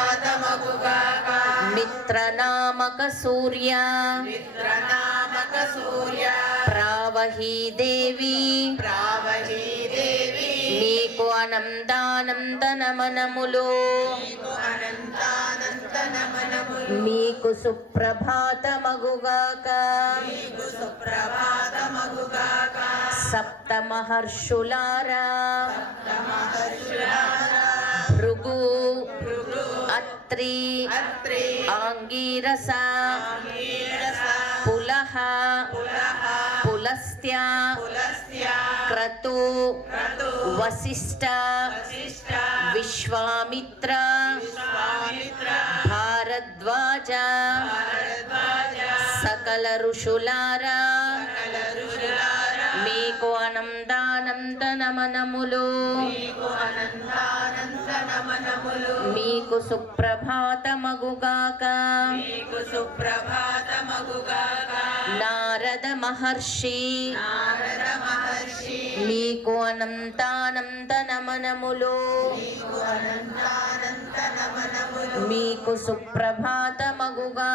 సుప్రభాతమగుగాక. మిత్రనామక సూర్య మిత్రనామక సూర్య ప్రావహీ దేవి ప్రావహీ దేవి నీకు అనంతానంద నమనములు. నీకు అనంతానంత నమనములు. మీకు సుప్రభాతమగుగాక. నీకు సుప్రభాతమగుగాక. సప్త మహర్షులారా మహర్షులారా భృగు భృగు అత్రి అత్రి ఆంగీరస అంగీరస పులహ పులహ పులస్త్య పులస్త్య క్రతు క్రతు వశిష్ఠ వశిష్ఠ విశ్వామిత్ర విశ్వామిత్ర భారద్వాజ భారద్వాజ సకల ఋషులారా సకల ఋషులారా మీకు అనంతానంద నమనములు. నీకు అనంతానంత నమనములు. మీకు సుప్రభాతమగుగాక. నీకు సుప్రభాతమగుగాక. నారద మహర్షి నారద మహర్షి మీకు అనంతానంద నమనములు. నీకు అనంతానంత నమనములు. మీకు సుప్రభాతమగుగాక.